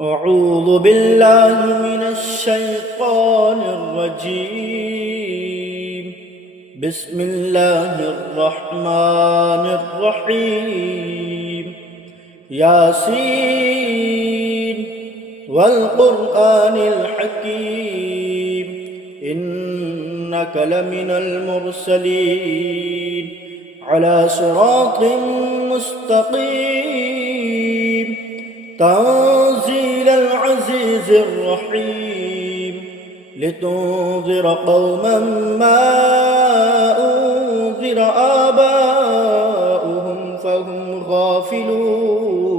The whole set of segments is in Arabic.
أعوذ بالله من الشيطان الرجيم. بسم الله الرحمن الرحيم. ياسين والقرآن الحكيم إنك لمن المرسلين على صراط مستقيم تنزيل العزيز الرحيم لتنذر قوما ما أنذر آباؤهم فهم غافلون.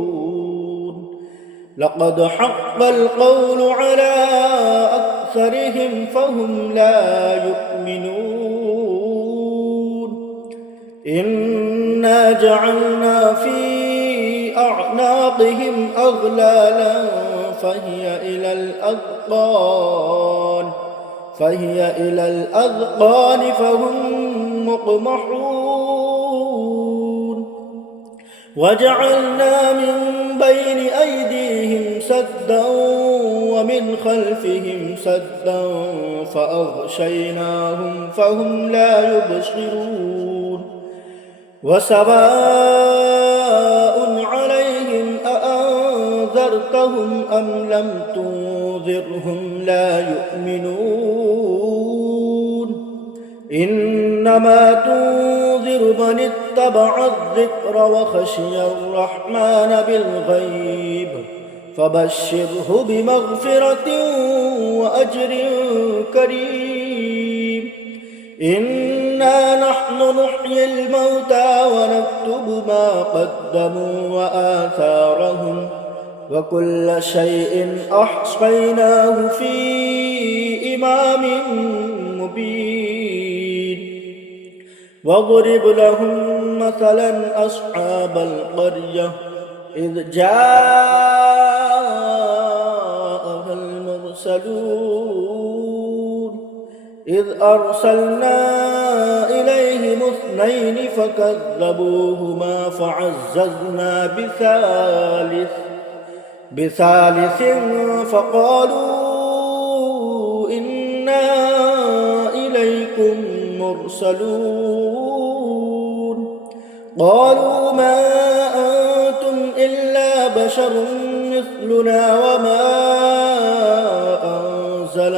لقد حق القول على أكثرهم فهم لا يؤمنون. إنا جعلنا في أعناقهم أغلالا فهي إلى الأذقان فهم مقمحون. وجعلنا من بين أيديهم سدا ومن خلفهم سدا فأغشيناهم فهم لا يبصرون. وسواء عليهم أأنذرتهم أم لم تنذرهم لا يؤمنون. إنما تنذر من اتبع الذكر وخشي الرحمن بالغيب فبشره بمغفرة وأجر كريم. إنا نحن نحيي الموتى ونكتب ما قدموا وآثارهم وكل شيء أحصيناه في إمام مبين. واضرب لهم مثلا أصحاب القرية إذ جاءها المرسلون إذ أرسلنا إليهم 2 فكذبوهما فعززنا بثالث فقالوا إنا إليكم مرسلون. قالوا ما أنتم إلا بشر مثلنا وما أنزل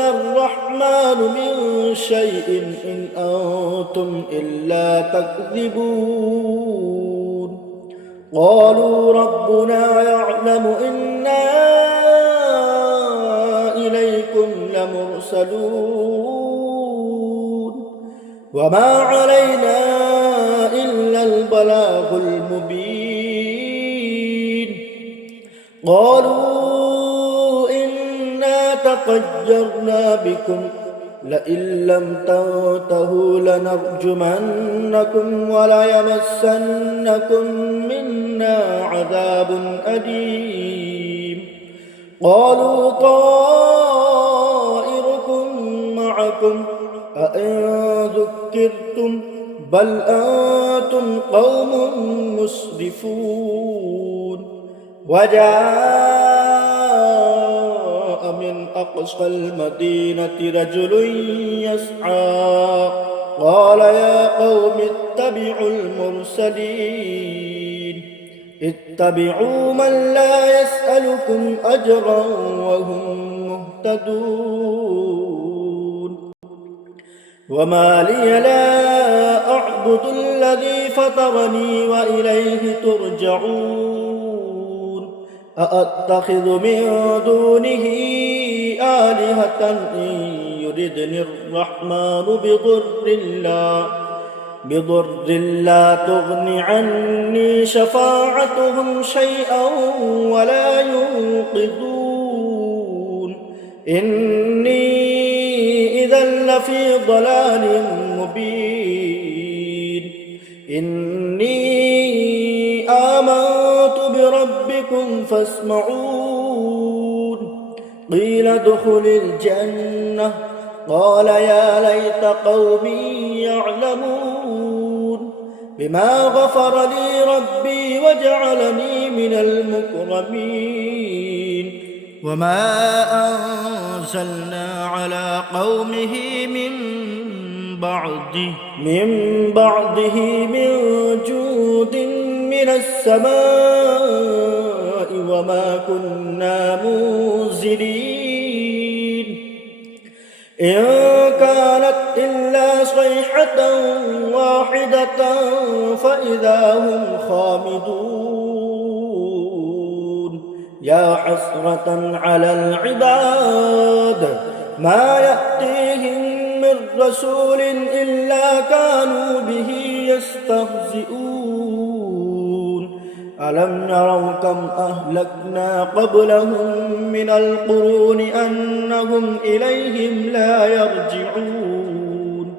الرحمن من شيء إن أنتم إلا تكذبون. قالوا ربنا يعلم إنا إليكم لمرسلون وما علينا إلا البلاغ المبين. قالوا إنا تطيرنا بكم لئن لم تنتهوا لنرجمنكم وليمسنكم منا عذاب أليم. قالوا طائركم معكم أئن ذكرتم بل أنتم قوم مسرفون. وجاء من أقصى المدينة رجل يسعى قال يا قوم اتبعوا المرسلين اتبعوا من لا يسألكم أجرا وهم مهتدون. وما لي لا أعبد الذي فطرني وإليه ترجعون. أأتخذ من دونه آلهة إن يردني الرحمن بضر لا تغن عني شفاعتهم شيئا ولا ينقذون. إني إذا لفي ضلال مبين. إني آمنت بربكم فاسمعون. قيل ادخل الجنة قال يا ليت قومي يعلمون بما غفر لي ربي وجعلني من المكرمين. وما أنزلنا على قومه من بعده من جود من السماء وما كنا منزلين إن كانت إلا صيحة واحدة فإذا هم خامدون. يا حسرة على العباد ما يأتيهم من رسول إلا كانوا به يستهزئون. ألم يروا كم أهلكنا قبلهم من القرون أنهم إليهم لا يرجعون.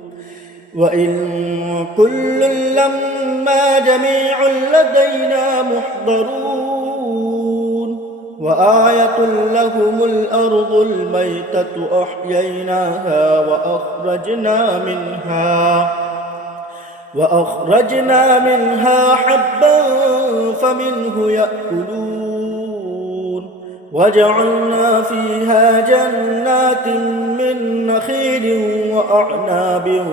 وإن كل لما جميع لدينا محضرون. وآية لهم الأرض الميتة أحييناها وأخرجنا منها حبا فمنه يأكلون. وجعلنا فيها جنات من نخيل وأعناب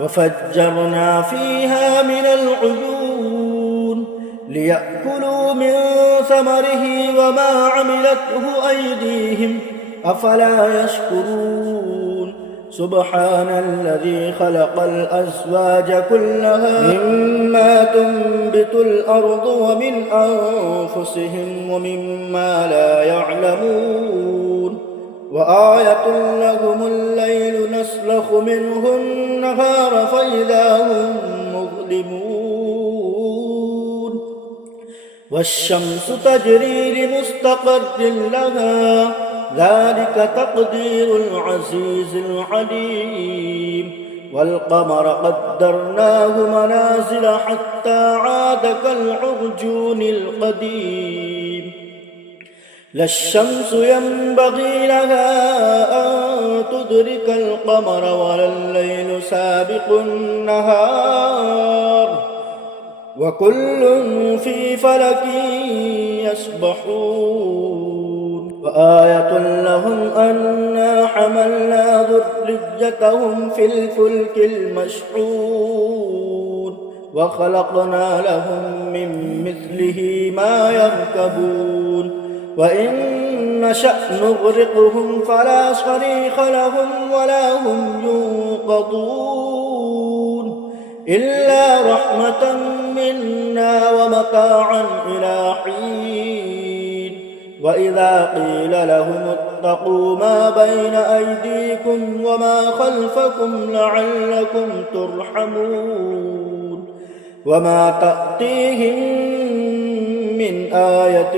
وفجرنا فيها من العيون ليأكلوا من ثمره وما عملته أيديهم أفلا يشكرون. سبحان الذي خلق الأزواج كلها مما تنبت الأرض ومن أنفسهم ومما لا يعلمون. وآية لهم الليل نسلخ منه النهار فإذا هم مظلمون. والشمس تجري لمستقر لها ذلك تقدير العزيز العليم. والقمر قدرناه منازل حتى عاد كالعرجون القديم. لا الشمس ينبغي لها أن تدرك القمر ولا الليل سابق النهار وكل في فلك يسبحون. وآية لهم أنا حملنا ذريتهم في الفلك المشحون وخلقنا لهم من مثله ما يركبون. وإن نشأ نغرقهم فلا صريخ لهم ولا هم ينقذون إلا رحمة منا ومتاعا إلى حين. وإذا قيل لهم اتقوا ما بين أيديكم وما خلفكم لعلكم ترحمون. وما تأتيهم من آية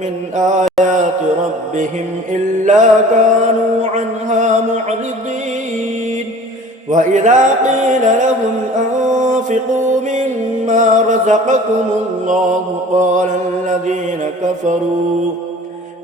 من آيات ربهم إلا كانوا عنها معرضين. وإذا قيل لهم أنفقوا مما رزقكم الله قال الذين كفروا